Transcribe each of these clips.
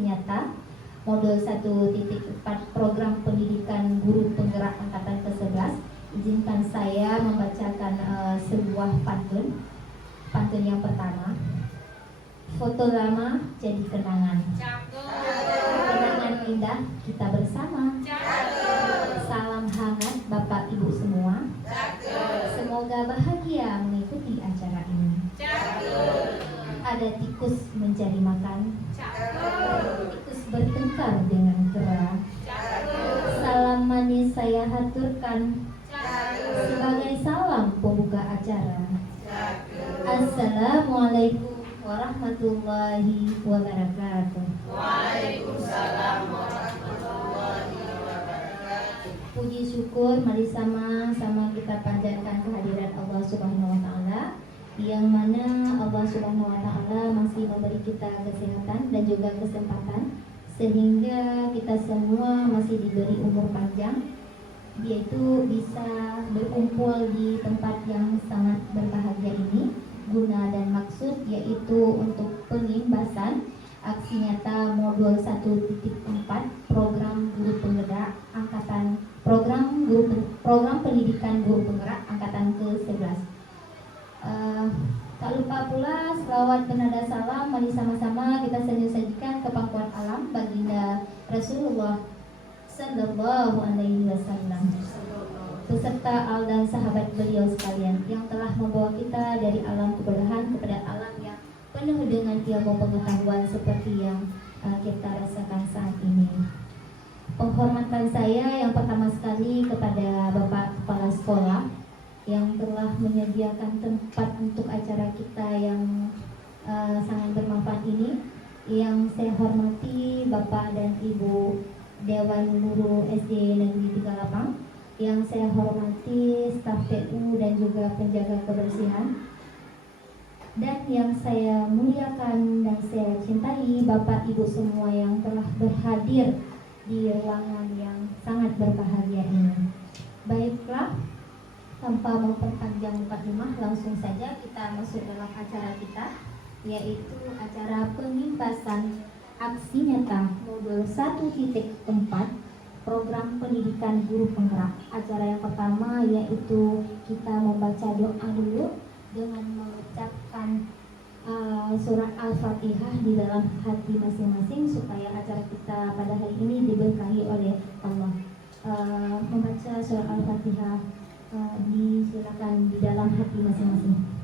aksi nyata modul 1.4 program pendidikan guru penggerak angkatan ke-11. Izinkan saya membacakan sebuah pantun. Pantun yang pertama. Foto lama jadi kenangan. Kenangan indah kita bersama. Salam hangat Bapak Ibu semua. Semoga bahagia mengikuti acara ini. Ada tikus mencari makan. Tikus bertengkar dengan kera. Salam manis saya haturkan sebagai salam pembuka acara. Assalamualaikum warahmatullahi wabarakatuh. Waalaikumsalam warahmatullahi wabarakatuh. Puji syukur mari sama-sama kita panjatkan kehadiran Allah Subhanahu wa taala, yang mana Allah Subhanahu wa taala masih memberi kita kesehatan dan juga kesempatan sehingga kita semua masih diberi umur panjang, yaitu bisa berkumpul di tempat yang sangat berbahagia ini. Guna dan maksud yaitu untuk pelimbasan aksi nyata modul 1.4 program guru penggerak angkatan program pendidikan guru penggerak angkatan ke-11. Tak lupa pula selawat bernada salam mari sama-sama kita sajikan ke pangkuan alam baginda Rasulullah Sallallahu Alaihi Wasallam beserta al dan sahabat beliau sekalian yang telah membawa kita dari alam kebodohan kepada alam yang penuh dengan ilmu pengetahuan seperti yang kita rasakan saat ini. Penghormatan saya yang pertama sekali kepada Bapak Kepala Sekolah yang telah menyediakan tempat untuk acara kita yang sangat bermanfaat ini. Yang saya hormati Bapak dan Ibu Dewan Guru SD Negeri 38, yang saya hormati staf TU dan juga penjaga kebersihan, dan yang saya muliakan dan saya cintai Bapak Ibu semua yang telah berhadir di ruangan yang sangat berbahagia ini. Baiklah, tanpa memperpanjang mukadimah, langsung saja kita masuk dalam acara kita, yaitu acara pengimpasan aksi nyata modul 1.4 program pendidikan guru penggerak. Acara yang pertama yaitu kita membaca doa dulu dengan mengucapkan surat Al-Fatihah di dalam hati masing-masing supaya acara kita pada hari ini diberkahi oleh Allah. Membaca surat Al-Fatihah disilakan di dalam hati masing-masing.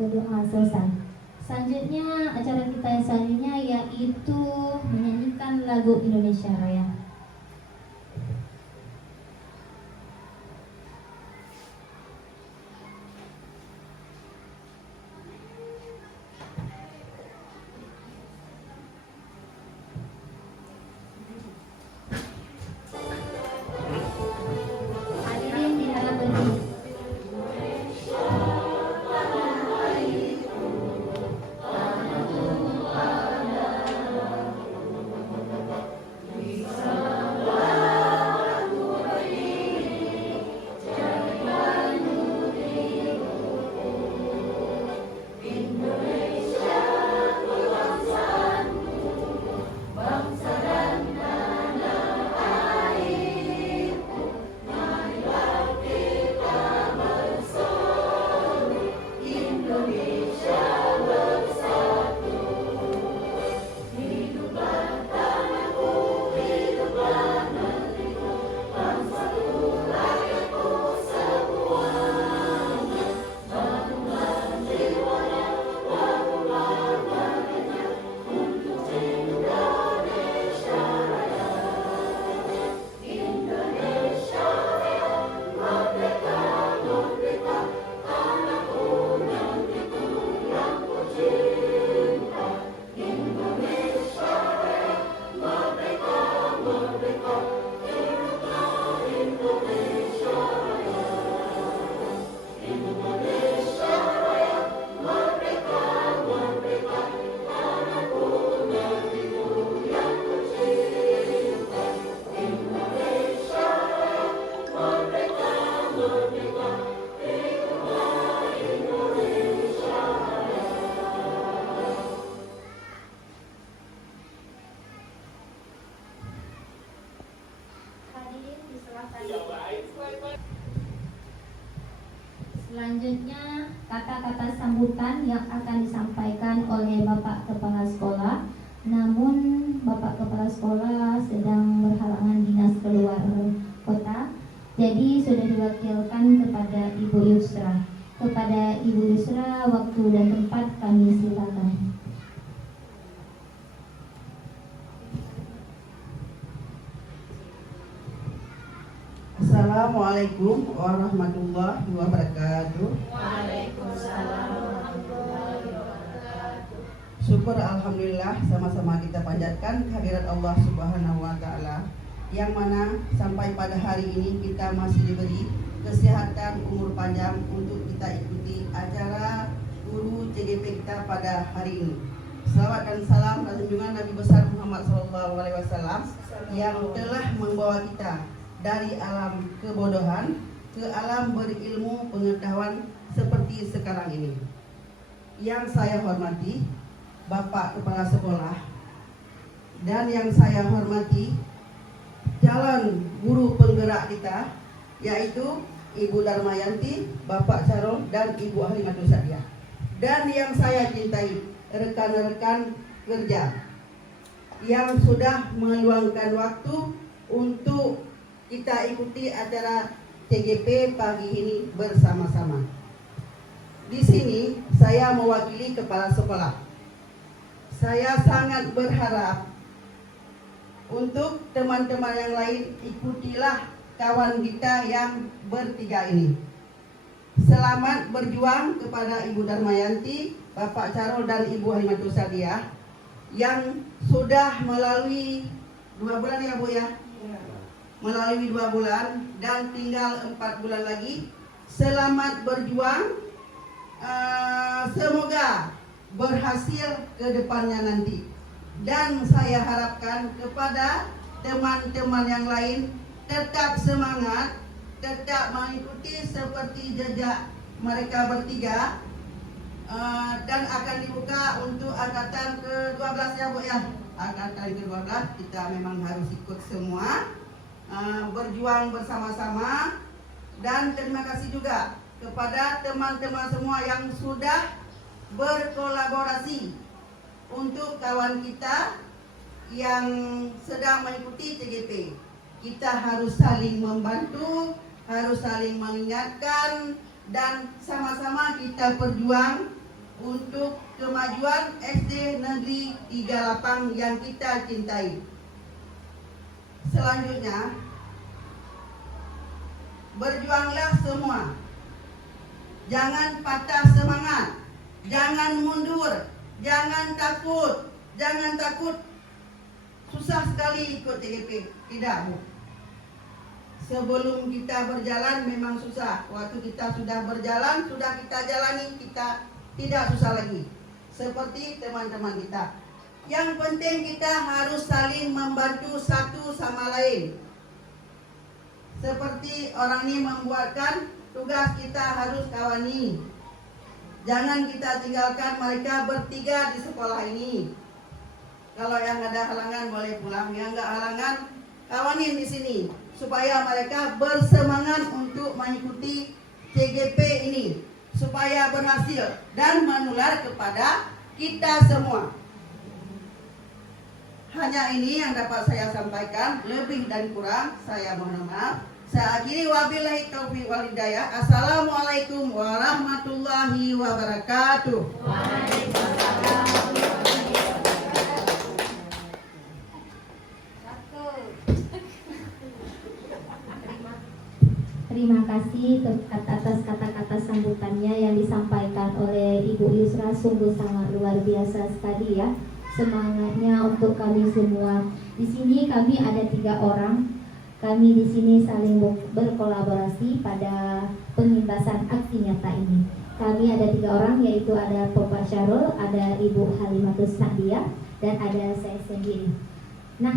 Berdoa selesai. Selanjutnya acara kita yang selanjutnya yaitu menyanyikan lagu Indonesia Raya. Hadirin di dalam berdiri. Bisa Selanjutnya kata-kata sambutan yang akan disampaikan oleh Bapak Kepala Sekolah. Namun Bapak Kepala Sekolah sedang berhalangan dinas keluar kota, jadi sudah diwakilkan kepada Ibu Yusra. Kepada Ibu Yusra, waktu dan tempat kami silakan. Assalamualaikum warahmatullahi wabarakatuh. Waalaikumsalam warahmatullahi wabarakatuh. Syukur alhamdulillah sama-sama kita panjatkan kehadirat Allah Subhanahu wa taala, yang mana sampai pada hari ini kita masih diberi kesehatan, umur panjang untuk kita ikuti acara guru CGP kita pada hari ini. Salawat dan salam dan junjungan Nabi besar Muhammad SAW yang telah membawa kita dari alam kebodohan ke alam berilmu pengetahuan seperti sekarang ini. Yang saya hormati Bapak Kepala Sekolah, dan yang saya hormati calon guru penggerak kita, yaitu Ibu Darmayanti, Bapak Syarul, dan Ibu Halimatul Sa'diyah. Dan yang saya cintai rekan-rekan kerja yang sudah meluangkan waktu untuk kita ikuti acara CGP pagi ini bersama-sama. Di sini saya mewakili kepala sekolah. Saya sangat berharap untuk teman-teman yang lain ikutilah kawan kita yang bertiga ini. Selamat berjuang kepada Ibu Darmayanti, Bapak Syarul, dan Ibu Halimatul Sa'diyah yang sudah melalui 2 bulan ya Bu ya? Melalui 2 bulan dan tinggal 4 bulan lagi. Selamat berjuang, semoga berhasil ke depannya nanti. Dan saya harapkan kepada teman-teman yang lain tetap semangat, tetap mengikuti seperti jejak mereka bertiga, dan akan dibuka untuk angkatan ke-12 ya Bu ya. Angkatan ke-12 kita memang harus ikut semua. Berjuang bersama-sama. Dan terima kasih juga kepada teman-teman semua yang sudah berkolaborasi untuk kawan kita yang sedang mengikuti CGP. Kita harus saling membantu, harus saling mengingatkan, dan sama-sama kita berjuang untuk kemajuan SD Negeri 38 yang kita cintai. Selanjutnya, berjuanglah semua. Jangan patah semangat, jangan mundur, jangan takut, jangan takut. Susah sekali ikut CGP, tidak Bu. Sebelum kita berjalan memang susah. Waktu kita sudah berjalan, sudah kita jalani, kita tidak susah lagi. Seperti teman-teman kita. Yang penting kita harus saling membantu satu sama lain. Seperti orang ini membuatkan tugas, kita harus kawani. Jangan kita tinggalkan mereka bertiga di sekolah ini. Kalau yang ada halangan boleh pulang, yang enggak halangan kawanin di sini supaya mereka bersemangat untuk mengikuti CGP ini supaya berhasil dan menular kepada kita semua. Hanya ini yang dapat saya sampaikan, lebih dan kurang saya mohon maaf. Saya akhiri, wabillahi taufiq wal hidayah. Assalamualaikum warahmatullahi wabarakatuh. Waalaikumsalam. Terima kasih atas kata-kata sambutannya yang disampaikan oleh Ibu Yusra, sungguh sangat luar biasa sekali ya. Semangatnya untuk kami semua. Di sini kami ada 3 orang. Kami di sini saling berkolaborasi pada pengimbasan aksi nyata ini. Kami ada 3 orang, yaitu ada Bapak Syarul, ada Ibu Halimatul Sa'diyah, dan ada saya sendiri. Nah,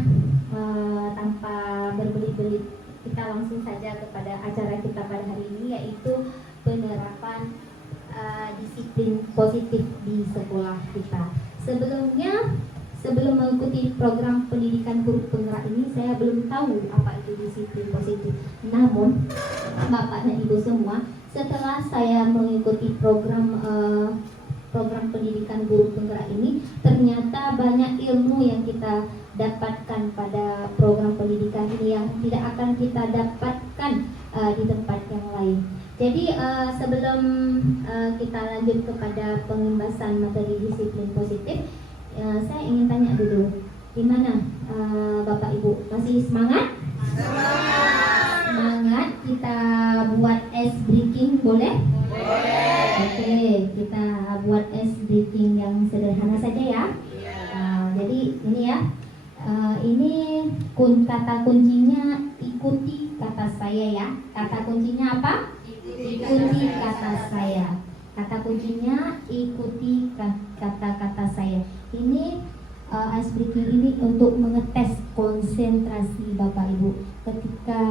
tanpa berbelit-belit, kita langsung saja kepada acara kita pada hari ini, yaitu penerapan disiplin positif di sekolah kita. Sebelum mengikuti program pendidikan guru penggerak ini, saya belum tahu apa itu disiplin positif. Namun, Bapak dan Ibu semua, setelah saya mengikuti program pendidikan guru penggerak ini, ternyata banyak ilmu yang kita dapatkan pada program pendidikan ini yang tidak akan kita dapatkan di tempat yang lain. Jadi sebelum kita lanjut kepada pengembasan materi disiplin positif, saya ingin tanya dulu, gimana Bapak Ibu, masih semangat? Semangat kita buat ice breaking, boleh? Boleh. Oke, kita buat ice breaking yang sederhana saja ya. Jadi ini ya, ini kata kuncinya ikuti kata saya ya. Kata kuncinya apa? Ikuti kata saya. Kata kuncinya ikuti kata-kata saya. Ini ice breaking ini untuk mengetes konsentrasi Bapak Ibu. Ketika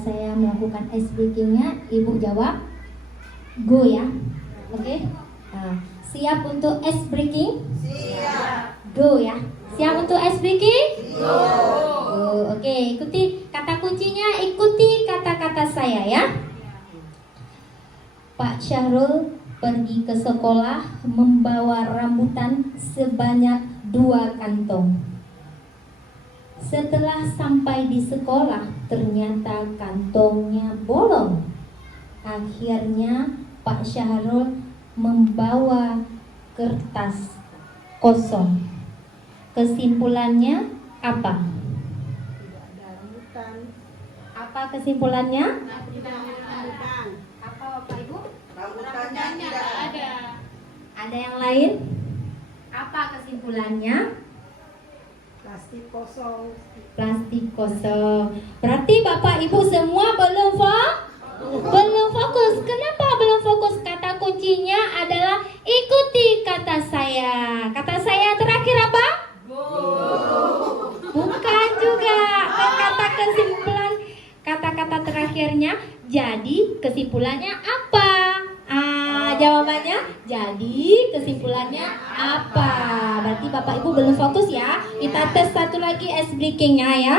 saya melakukan ice breakingnya, Ibu jawab go ya. Oke? Siap untuk ice breaking? Siap. Go ya. Siap untuk ice breaking? Go. Oke, ikuti kata kuncinya, ikuti kata-kata saya ya. Pak Syahrul pergi ke sekolah membawa rambutan sebanyak 2 kantong. Setelah sampai di sekolah, ternyata kantongnya bolong. Akhirnya Pak Syahrul membawa kertas kosong. Kesimpulannya apa? Tidak ada rambutan. Apa kesimpulannya? Tidak ada rambutan. Apa Bapak Ibu? Rambutannya tidak ada. Ada yang lain? Apa kesimpulannya? Plastik kosong. Plastik kosong. Berarti Bapak Ibu semua belum fokus. Kenapa belum fokus? Kata kuncinya adalah ikuti kata saya. Kata saya terakhir apa? Bukan juga. Kata-kata terakhirnya. Jadi kesimpulannya apa? Jawabannya jadi kesimpulannya apa? Berarti Bapak Ibu belum fokus ya. Kita tes satu lagi ice breakingnya ya.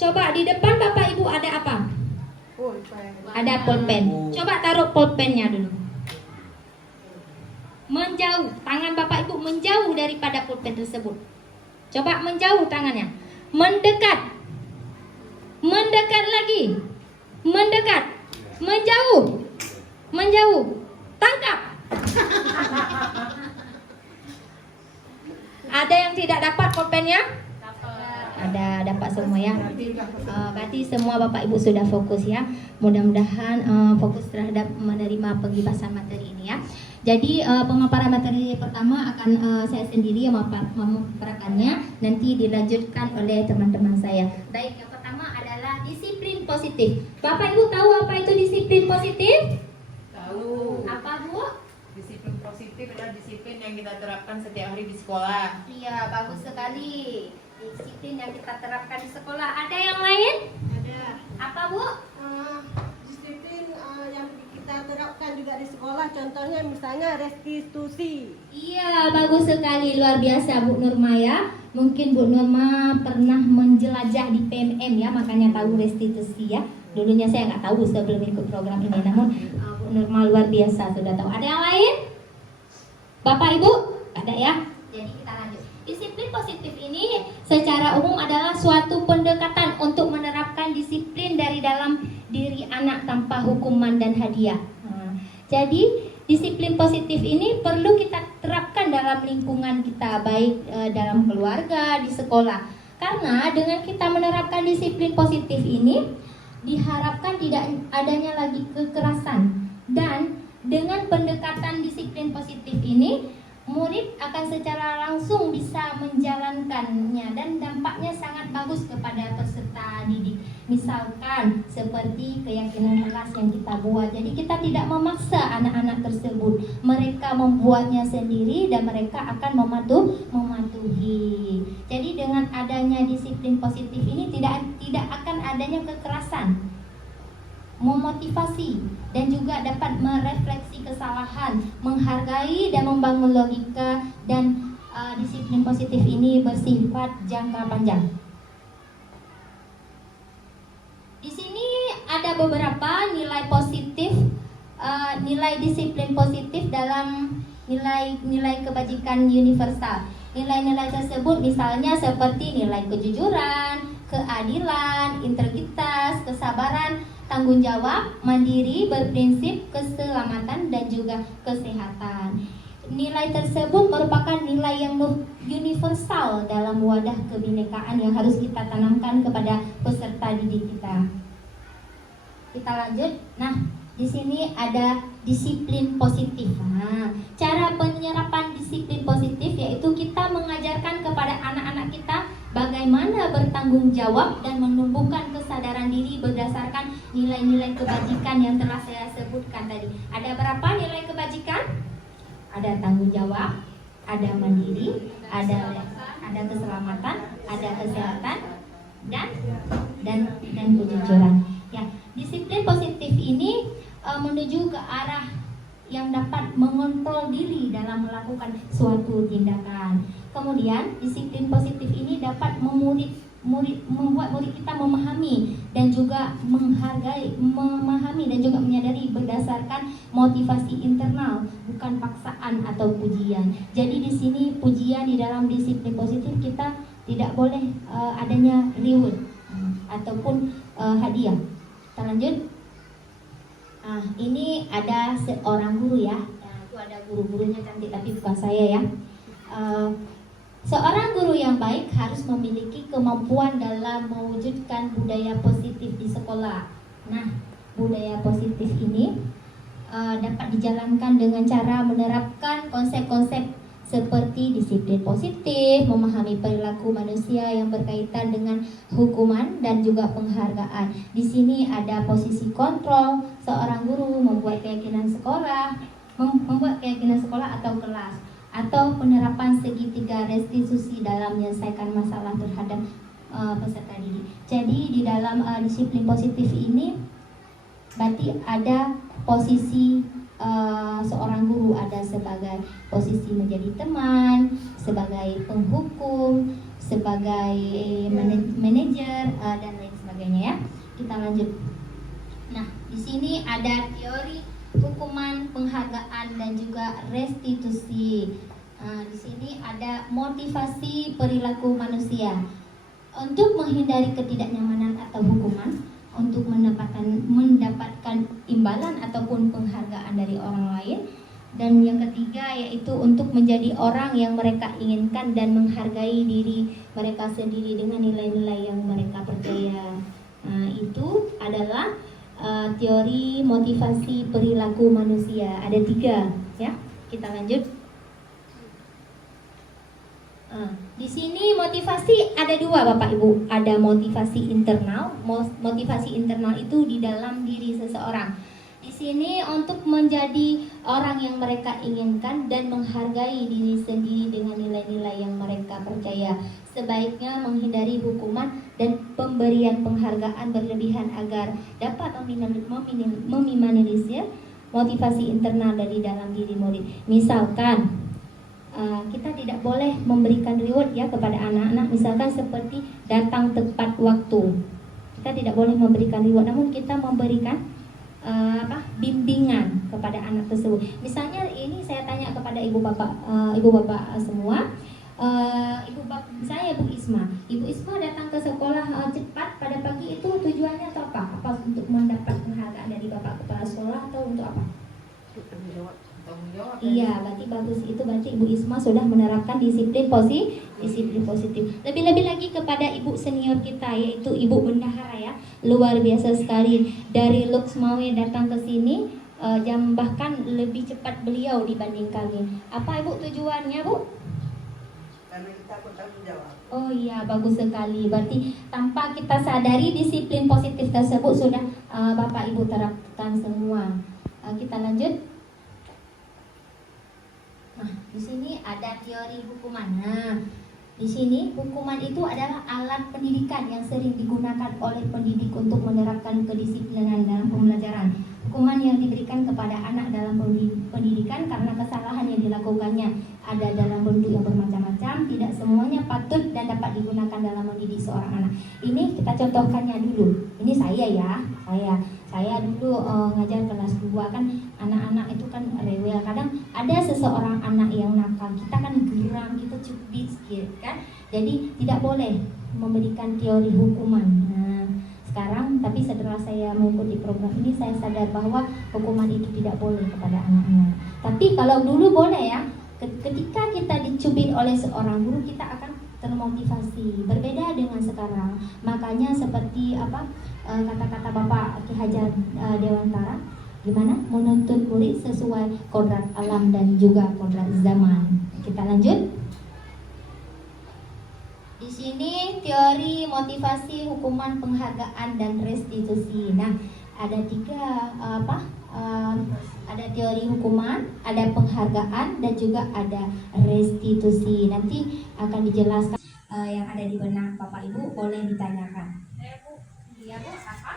Coba di depan Bapak Ibu ada apa? Ada pulpen. Coba taruh pulpennya dulu. Menjauh, tangan Bapak Ibu menjauh daripada pulpen tersebut. Coba menjauh tangannya. Mendekat. Mendekat lagi. Mendekat. Menjauh. Menjauh. Tangkap. Ada yang tidak dapat pulpennya? Ada, dapat semua ya. Berarti semua Bapak Ibu sudah fokus ya. Mudah-mudahan fokus terhadap menerima pembahasan materi ini ya. Jadi pemaparan materi pertama akan saya sendiri yang memaparkannya, nanti dilanjutkan oleh teman-teman saya. Baik, yang pertama adalah disiplin positif. Bapak Ibu tahu apa itu disiplin positif? Tahu. Apa Bu? Disiplin positif adalah disiplin yang kita terapkan setiap hari di sekolah. Iya, bagus sekali. Disiplin yang kita terapkan di sekolah. Ada yang lain? Ada Apa Bu? disiplin yang kita terapkan juga di sekolah, contohnya misalnya restitusi. Iya, bagus sekali, luar biasa Bu Nurma ya. Mungkin Bu Nurma pernah menjelajah di PMM ya, makanya tahu restitusi ya. Dulunya saya nggak tahu sebelum ikut program ini, namun Bu Nurma luar biasa sudah tahu. Ada yang lain? Bapak Ibu? Ada ya? Jadi kita lanjut. Disiplin positif ini secara umum adalah suatu pendekatan untuk menerapkan disiplin dari dalam diri anak tanpa hukuman dan hadiah. Jadi disiplin positif ini perlu kita terapkan dalam lingkungan kita, baik dalam keluarga, di sekolah. Karena dengan kita menerapkan disiplin positif ini diharapkan tidak adanya lagi kekerasan. Dan dengan pendekatan disiplin positif ini, murid akan secara langsung bisa menjalankannya dan dampaknya sangat bagus kepada peserta didik. Misalkan seperti keyakinan kelas yang kita buat. Jadi kita tidak memaksa anak-anak tersebut. Mereka membuatnya sendiri dan mereka akan mematuhi. Jadi dengan adanya disiplin positif ini tidak akan adanya kekerasan. Memotivasi dan juga dapat merefleksi kesalahan, menghargai dan membangun logika, dan disiplin positif ini bersifat jangka panjang. Di sini ada beberapa nilai positif nilai disiplin positif dalam nilai kebajikan universal. Nilai-nilai tersebut misalnya seperti nilai kejujuran, keadilan, integritas, kesabaran, tanggung jawab, mandiri, berprinsip, keselamatan, dan juga kesehatan. Nilai tersebut merupakan nilai yang universal dalam wadah kebinekaan yang harus kita tanamkan kepada peserta didik kita. Kita lanjut. Nah, di sini ada disiplin positif. Nah, cara penyerapan disiplin positif yaitu kita mengajarkan kepada anak-anak kita bagaimana bertanggung jawab dan menumbuhkan kesadaran diri berdasarkan nilai-nilai kebajikan yang telah saya sebutkan tadi. Ada berapa nilai kebajikan? Ada tanggung jawab, ada mandiri, ada keselamatan, ada kesehatan, dan kejujuran. Ya, disiplin positif ini menuju ke arah yang dapat mengontrol diri dalam melakukan suatu tindakan. Kemudian disiplin positif ini dapat membuat murid kita memahami dan juga memahami dan juga menyadari berdasarkan motivasi internal, bukan paksaan atau pujian. Jadi di sini pujian di dalam disiplin positif kita tidak boleh adanya reward ataupun hadiah. Kita lanjut. Nah, ini ada seorang guru ya. Nah, itu ada guru-gurunya cantik tapi bukan saya ya. Seorang guru yang baik harus memiliki kemampuan dalam mewujudkan budaya positif di sekolah. Nah, budaya positif ini dapat dijalankan dengan cara menerapkan konsep-konsep seperti disiplin positif, memahami perilaku manusia yang berkaitan dengan hukuman dan juga penghargaan. Di sini ada posisi kontrol seorang guru membuat keyakinan sekolah atau kelas, atau penerapan segitiga restitusi dalam menyelesaikan masalah terhadap peserta didik. Jadi di dalam disiplin positif ini berarti ada posisi seorang guru, ada sebagai posisi menjadi teman, sebagai penghukum, sebagai manajer dan lain sebagainya ya. Kita lanjut. Nah, di sini ada teori hukuman, penghargaan dan juga restitusi. Di sini ada motivasi perilaku manusia untuk menghindari ketidaknyamanan atau hukuman, untuk mendapatkan imbalan ataupun penghargaan dari orang lain. Dan yang ketiga yaitu untuk menjadi orang yang mereka inginkan dan menghargai diri mereka sendiri dengan nilai-nilai yang mereka percaya. Itu adalah teori motivasi perilaku manusia. Ada 3 ya. Kita lanjut. Di sini motivasi ada 2 Bapak Ibu. Ada motivasi internal. Motivasi internal itu di dalam diri seseorang. Di sini untuk menjadi orang yang mereka inginkan dan menghargai diri sendiri dengan nilai-nilai yang mereka percaya. Sebaiknya menghindari hukuman dan pemberian penghargaan berlebihan agar dapat meminimalisir motivasi internal dari dalam diri murid. Misalkan kita tidak boleh memberikan reward ya kepada anak-anak, misalkan seperti datang tepat waktu. Kita tidak boleh memberikan reward, namun kita memberikan bimbingan kepada anak tersebut. Misalnya ini saya tanya kepada ibu bapak semua, saya Bu Isma. Ibu Isma datang ke sekolah cepat pada pagi itu tujuannya atau apa? Apa untuk mendapat penghargaan dari Bapak kepala sekolah atau untuk apa? Tanggung jawab. Iya, berarti bagus. Itu berarti Ibu Isma sudah menerapkan disiplin positif. Lebih-lebih lagi kepada ibu senior kita yaitu Ibu Bendahara ya. Luar biasa sekali. Dari Luxmawe datang ke sini jam bahkan lebih cepat beliau dibanding kami. Apa Ibu tujuannya, Bu? Karena kita bertanggung jawab. Oh iya, bagus sekali. Berarti tanpa kita sadari disiplin positif tersebut sudah Bapak Ibu terapkan semua. Kita lanjut. Nah, di sini ada teori hukuman. Nah, di sini hukuman itu adalah alat pendidikan yang sering digunakan oleh pendidik untuk menerapkan kedisiplinan dalam pembelajaran. Hukuman yang diberikan kepada anak dalam pendidikan karena kesalahan yang dilakukannya ada dalam bentuk yang bermacam-macam, tidak semuanya patut dan dapat digunakan dalam mendidik seorang anak. Ini kita contohkannya dulu. Ini saya ya, Saya dulu ngajar kelas 2 kan, anak-anak itu kan rewel. Kadang ada seseorang anak yang nakal, kita kan geram, kita cubit sedikit kan. Jadi tidak boleh memberikan teori hukuman. Nah, sekarang tapi setelah saya mengikuti program ini, saya sadar bahwa hukuman itu tidak boleh kepada anak-anak. Tapi kalau dulu boleh ya, ketika kita dicubit oleh seorang guru, kita akan termotivasi. Berbeda dengan sekarang. Makanya seperti kata-kata Bapak Ki Hajar Dewantara, gimana menuntut murid sesuai kodrat alam dan juga kodrat zaman. Kita lanjut. Di sini teori motivasi, hukuman, penghargaan, dan restitusi. Nah, ada tiga ada teori hukuman, ada penghargaan, dan juga ada restitusi. Nanti akan dijelaskan yang ada di benak Bapak Ibu, boleh ditanyakan. Iya Bu, apa?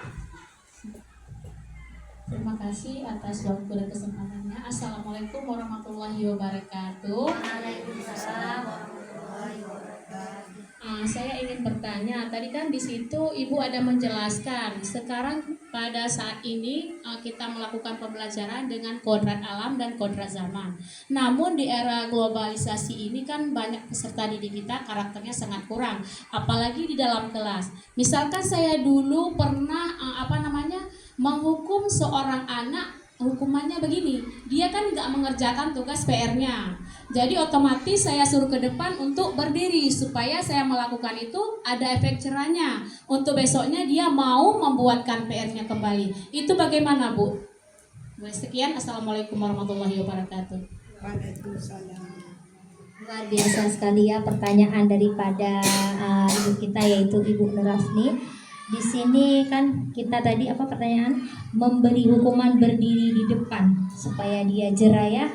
Terima kasih atas waktu dan kesempatannya. Assalamualaikum warahmatullahi wabarakatuh. Waalaikumsalam warahmatullahi wabarakatuh. Saya ingin bertanya, tadi kan di situ Ibu ada menjelaskan, sekarang pada saat ini kita melakukan pembelajaran dengan kodrat alam dan kodrat zaman. Namun di era globalisasi ini kan banyak peserta didik kita karakternya sangat kurang, apalagi di dalam kelas. Misalkan saya dulu pernah menghukum seorang anak, hukumannya begini, dia kan nggak mengerjakan tugas PR-nya. Jadi otomatis saya suruh ke depan untuk berdiri supaya saya melakukan itu ada efek cerahnya. Untuk besoknya dia mau membuatkan PR-nya kembali. Itu bagaimana Bu? Sekian, Assalamualaikum warahmatullahi wabarakatuh. Waalaikumsalam. Luar biasa sekali ya pertanyaan daripada ibu kita, yaitu Ibu Nurasni. Di sini kan kita tadi pertanyaan, memberi hukuman berdiri di depan supaya dia jera ya.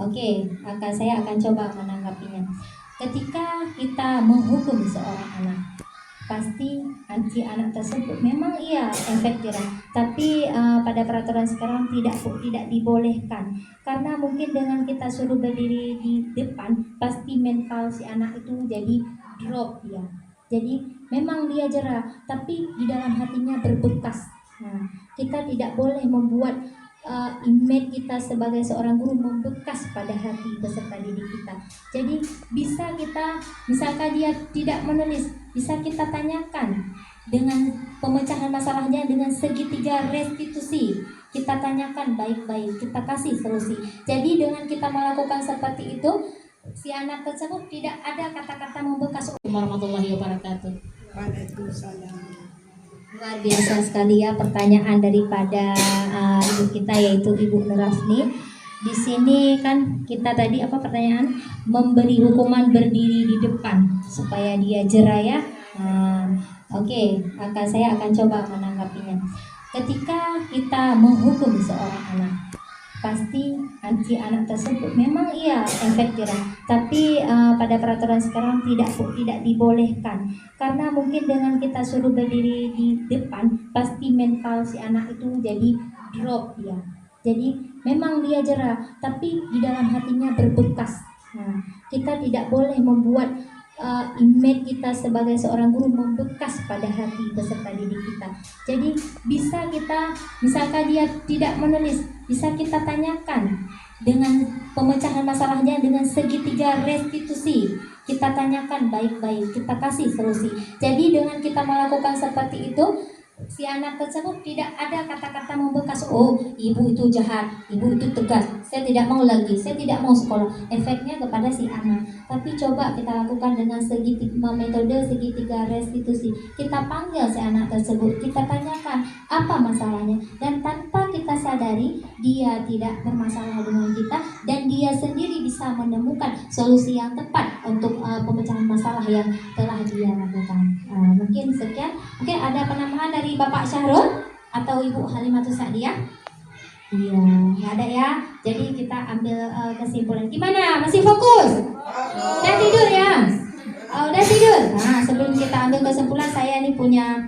Oke, saya akan coba menanggapinya. Ketika kita menghukum seorang anak, pasti si anak tersebut memang iya efek jerah, tapi pada peraturan sekarang tidak dibolehkan, karena mungkin dengan kita suruh berdiri di depan, pasti mental si anak itu jadi drop ya. Jadi memang dia jerah, tapi di dalam hatinya berbekas. Nah, kita tidak boleh membuat image kita sebagai seorang guru membekas pada hati peserta didik kita. Jadi bisa kita, misalkan dia tidak menulis, bisa kita tanyakan dengan pemecahan masalahnya dengan segitiga restitusi. Kita tanyakan baik-baik, kita kasih solusi. Jadi dengan kita melakukan seperti itu, si anak tersebut tidak ada kata-kata membekas. Warahmatullahi wabarakatuh. Waalaikumsalam. Luar biasa sekali ya pertanyaan daripada ibu kita, yaitu Ibu Nurasni. Di sini kan kita tadi pertanyaan, memberi hukuman berdiri di depan supaya dia jera ya. Oke, saya akan coba menanggapinya. Ketika kita menghukum seorang anak, pasti si anak tersebut memang iya efek jerah, tapi pada peraturan sekarang tidak dibolehkan, karena mungkin dengan kita suruh berdiri di depan, pasti mental si anak itu jadi drop ya. Jadi memang dia jerah, tapi di dalam hatinya berbekas. Nah, kita tidak boleh membuat image kita sebagai seorang guru membekas pada hati peserta didik kita. Jadi bisa kita, misalkan dia tidak menulis, bisa kita tanyakan dengan pemecahan masalahnya dengan segitiga restitusi. Kita tanyakan baik-baik, kita kasih solusi. Jadi dengan kita melakukan seperti itu, si anak tersebut tidak ada kata-kata membekas. Oh, ibu itu jahat, ibu itu tegas, saya tidak mau lagi, saya tidak mau sekolah. Efeknya kepada si anak. Tapi coba kita lakukan dengan metode segitiga restitusi. Kita panggil si anak tersebut, kita tanyakan apa masalahnya, dan tanpa kita sadari dia tidak bermasalah dengan kita, dan dia sendiri bisa menemukan solusi yang tepat untuk pemecahan masalah yang telah dia lakukan. Mungkin sekian. Oke, ada penambahan dari Bapak Syahrul atau Ibu Halimatus Sa'diyah? Iya, nggak ada ya. Jadi kita ambil kesimpulan. Gimana? Masih fokus? Udah tidur ya? Udah tidur? Nah, sebelum kita ambil kesimpulan, saya ini punya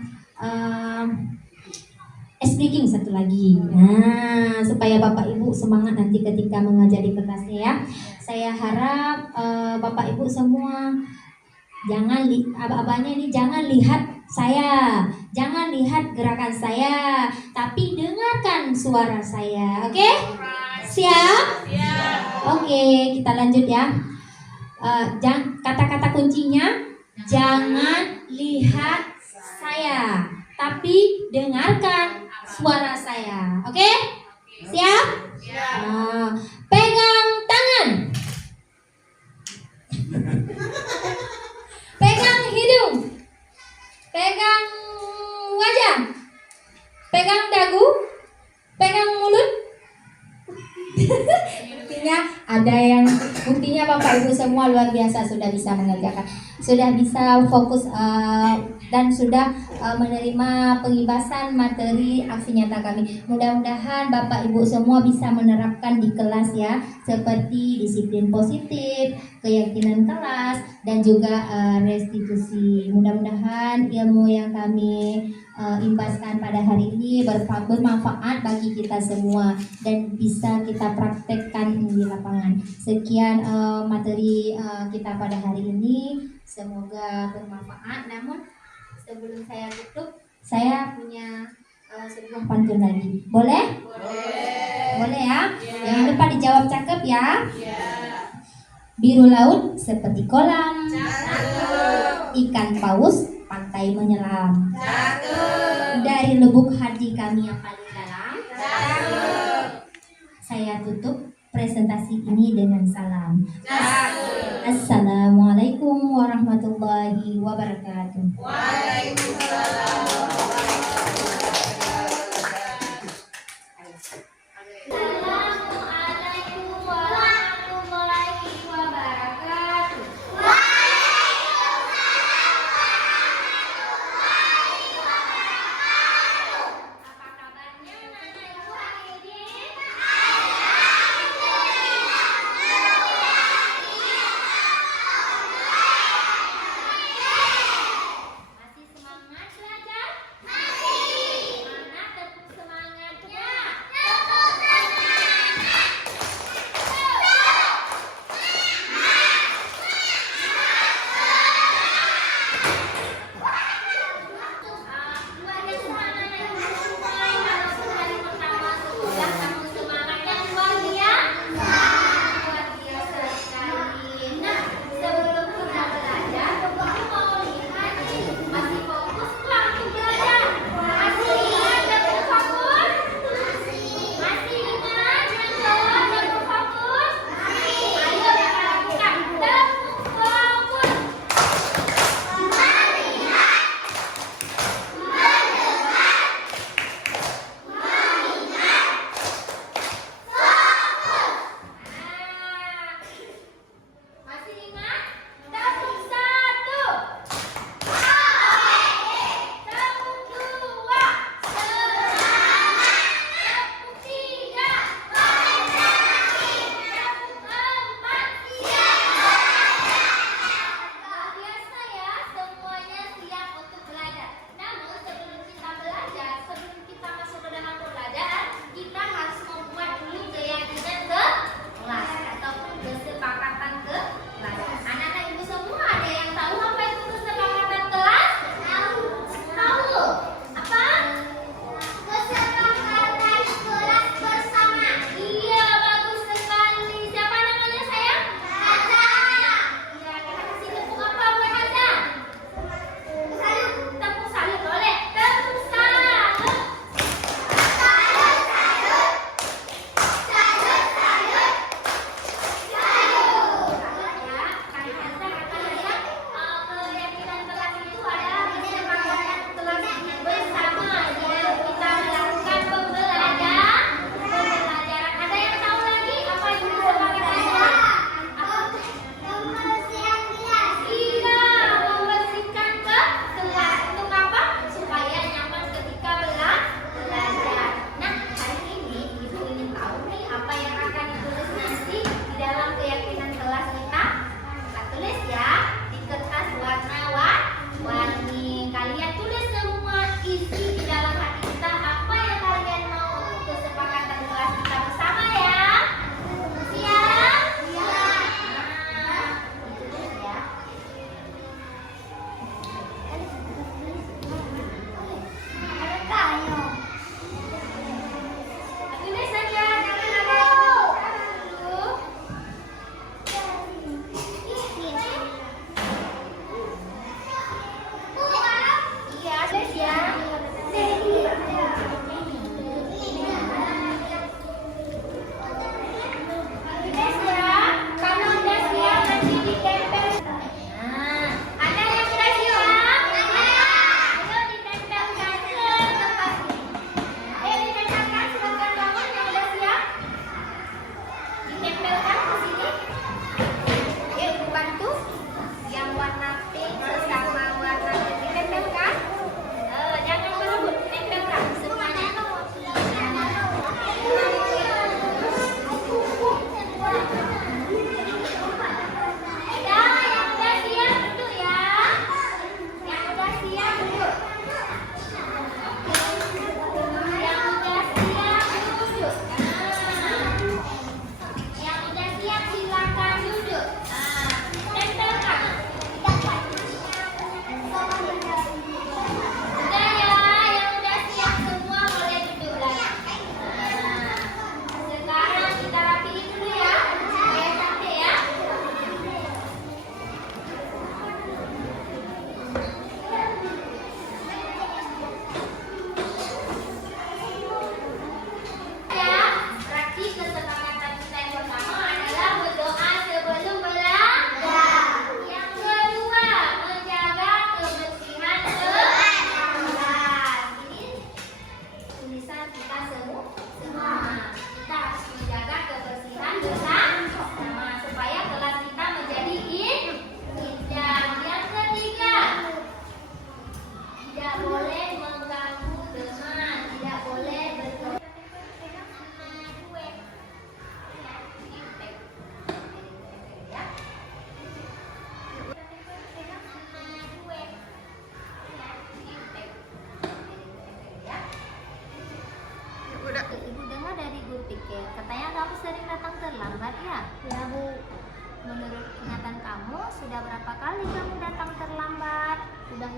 speaking satu lagi. Nah, supaya Bapak Ibu semangat nanti ketika mengajar di kelasnya ya. Saya harap Bapak Ibu semua Abah-abahnya ini jangan lihat saya, jangan lihat gerakan saya, tapi dengarkan suara saya. Oke? Siap? Oke, kita lanjut ya. Kata-kata kuncinya, jangan lihat saya, tapi dengarkan suara saya. Oke? Siap? Pegang tangan. Pegang hidung. Pegang wajah. Pegang dagu. Pegang mulut. Buktinya Bapak Ibu semua luar biasa sudah bisa mengerjakan, sudah bisa fokus dan sudah menerima pengibasan materi aksi nyata kami. Mudah-mudahan Bapak Ibu semua bisa menerapkan di kelas ya, seperti disiplin positif, keyakinan kelas, dan juga restitusi. Mudah-mudahan ilmu yang kami imbaskan pada hari ini bermanfaat bagi kita semua dan bisa kita praktekkan di lapangan. Sekian materi kita pada hari ini, semoga bermanfaat. Namun sebelum saya tutup, saya punya sebuah pantun lagi. Boleh? Boleh ya? Jangan lupa dijawab cakep ya. Biru laut seperti kolam, ikan paus pantai menyelam. Dari lubuk hati kami yang paling dalam, saya tutup presentasi ini dengan salam. Assalamualaikum warahmatullahi wabarakatuh. Assalamualaikum warahmatullahi wabarakatuh. Apa kabarnya Nana Ibu Hafidin? Masih semangat?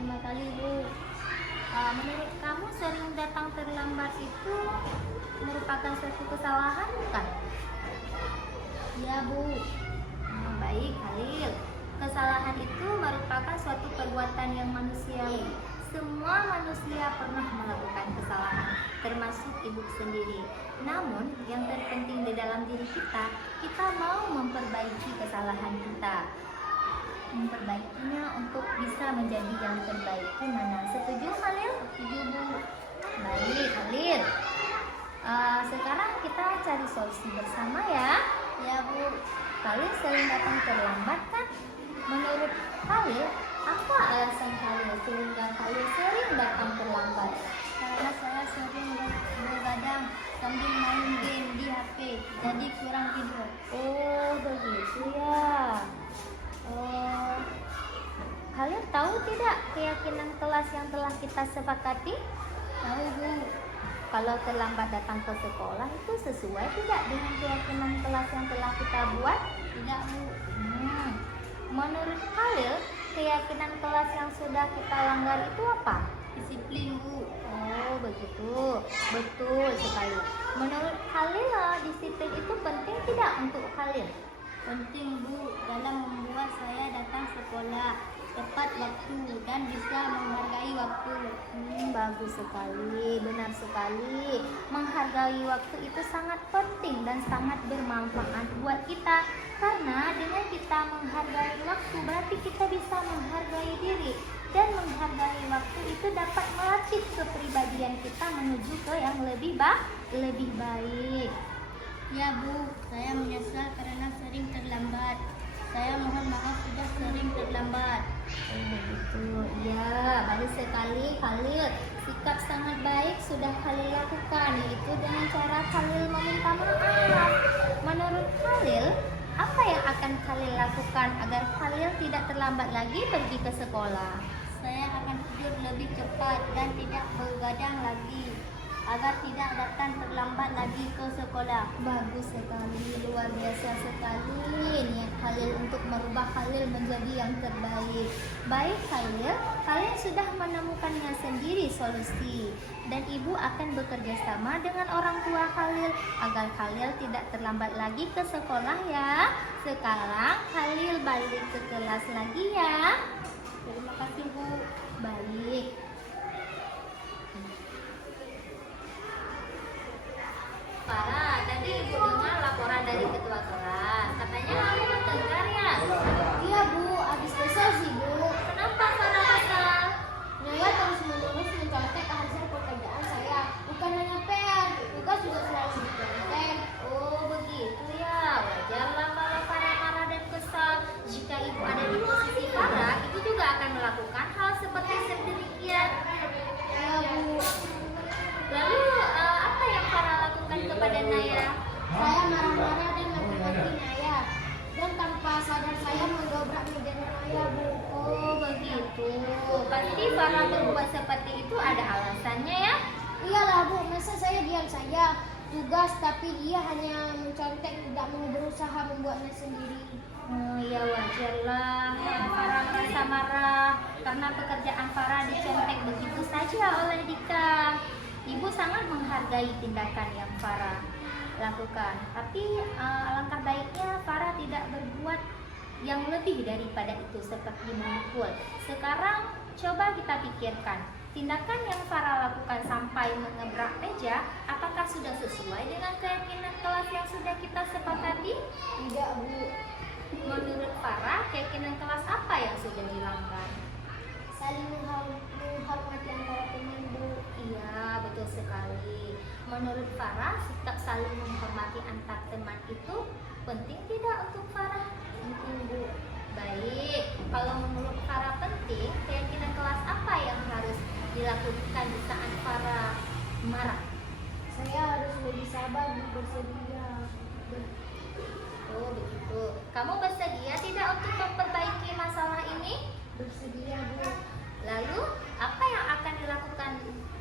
pertama kali Bu. Menurut kamu sering datang terlambat itu merupakan suatu kesalahan bukan? Ya Bu. Baik Khalil. Kesalahan itu merupakan suatu perbuatan yang manusiawi. Semua manusia pernah melakukan kesalahan, termasuk ibu sendiri. Namun, yang terpenting di dalam diri kita, kita mau memperbaiki kesalahan kita. Memperbaikinya untuk bisa menjadi yang terbaik. Gimana? Setuju Khalil? Setuju Bu. Baik Khalil. Sekarang kita cari solusi bersama ya. Ya Bu. Khalil sering datang terlambat kan? Menurut Khalil, apa alasan Khalil sehingga Khalil sering datang terlambat? Karena saya sering begadang sambil main game di HP, jadi kurang tidur. Oh begitu ya. Khalil tahu tidak keyakinan kelas yang telah kita sepakati? Tahu Bu. Kalau terlambat datang ke sekolah itu sesuai tidak dengan keyakinan kelas yang telah kita buat? Tidak Bu. Menurut Khalil, keyakinan kelas yang sudah kita langgar itu apa? Disiplin Bu. Oh begitu. Betul sekali. Menurut Khalil, disiplin itu penting tidak untuk Khalil? Penting Bu, dalam membuat saya datang sekolah tepat waktu dan bisa menghargai waktu. Bagus sekali, benar sekali. Menghargai waktu itu sangat penting dan sangat bermanfaat buat kita. Karena dengan kita menghargai waktu berarti kita bisa menghargai diri. Dan menghargai waktu itu dapat melatih kepribadian kita menuju ke yang lebih baik. Ya Bu, saya menyesal karena sering terlambat. Saya mohon maaf sudah sering terlambat. Oh begitu. Ya, bagus sekali Khalil. Sikap sangat baik sudah Khalil lakukan, yaitu dengan cara Khalil meminta maaf. Menurut Khalil, apa yang akan Khalil lakukan agar Khalil tidak terlambat lagi pergi ke sekolah? Saya akan tidur lebih cepat dan tidak begadang lagi, agar tidak datang terlambat lagi ke sekolah. Bagus sekali, luar biasa sekali niat Khalil untuk merubah Khalil menjadi yang terbaik. Baik Khalil, kalian sudah menemukannya sendiri solusi. Dan ibu akan bekerja sama dengan orang tua Khalil agar Khalil tidak terlambat lagi ke sekolah ya. Sekarang Khalil balik ke kelas lagi ya. Terima kasih Bu. Baik. Farah, tadi ibu dengar laporan dari ketua kelas. Katanya kamu bertengkar ya? Iya Bu, habis kesel sih Bu. Kenapa Farah kesel? Naya terus menerus mencontek hasil pekerjaan saya. Bukan hanya PR, tugas juga selalu dicontek. Oh begitu ya. Wajarlah kalau Farah marah dan kesal. Jika ibu ada di posisi Farah, itu juga akan melakukan hal seperti sedemikian. Iya Bu. Lalu apa yang Farah lakukan kepada Naya? Saya marah-marah dan maki-maki Naya. Dan tanpa sadar saya mendobrak meja Naya Bu. Oh begitu. Pasti Farah berbuat seperti itu ada alasannya ya? Iyalah Bu, masa saya diam saja tugas tapi dia hanya mencontek, tidak mau berusaha membuatnya sendiri. Ya wajarlah Farah merasa marah karena pekerjaan Farah dicontek begitu saja oleh Dika. Ibu sangat menghargai tindakan yang Farah lakukan. Tapi alangkah baiknya Farah tidak berbuat yang lebih daripada itu seperti memukul. Sekarang coba kita pikirkan, tindakan yang Farah lakukan sampai mengebrak meja, apakah sudah sesuai dengan keyakinan kelas yang sudah kita sepakati? Tidak Bu. Menurut Farah, keyakinan kelas apa yang sudah dilanggar? Saling menghormati antara teman Bu. Iya, betul sekali. Menurut Farah, sikap saling menghormati antar teman itu penting tidak untuk Farah? Penting Bu. Baik, kalau menurut Farah penting, keyakinan kelas apa yang harus dilakukan di saat Farah marah? Saya harus lebih sabar dan bersedia. Oh begitu. Kamu bersedia tidak untuk memperbaiki masalah ini? Bersedia Bu. Lalu apa yang akan dilakukan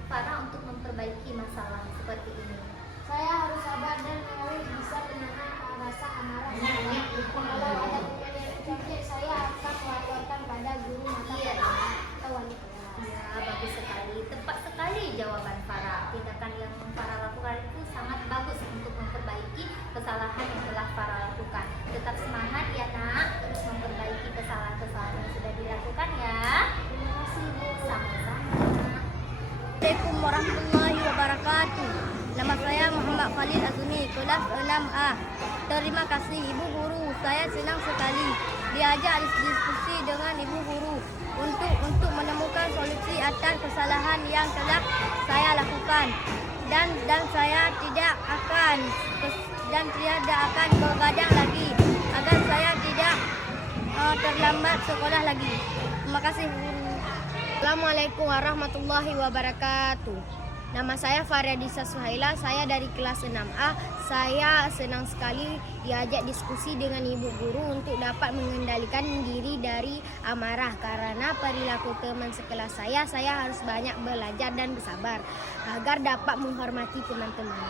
Farah untuk memperbaiki masalah seperti ini? Saya harus sabar dan harus bisa menahan rasa amarah saya. Kalau ada teman yang mencontek, saya akan melaporkan pada guru mata pelajaran atau wali kelas. kelas 6A. Terima kasih Ibu Guru. Saya senang sekali diajak diskusi dengan Ibu Guru untuk menemukan solusi atas kesalahan yang telah saya lakukan. Dan saya tidak akan begadang lagi agar saya tidak terlambat sekolah lagi. Terima kasih guru. Assalamualaikum warahmatullahi wabarakatuh. Nama saya Faryadisa Suhaila, saya dari kelas 6A. Saya senang sekali diajak diskusi dengan Ibu Guru untuk dapat mengendalikan diri dari amarah. Karena perilaku teman sekelas saya harus banyak belajar dan bersabar agar dapat menghormati teman-teman.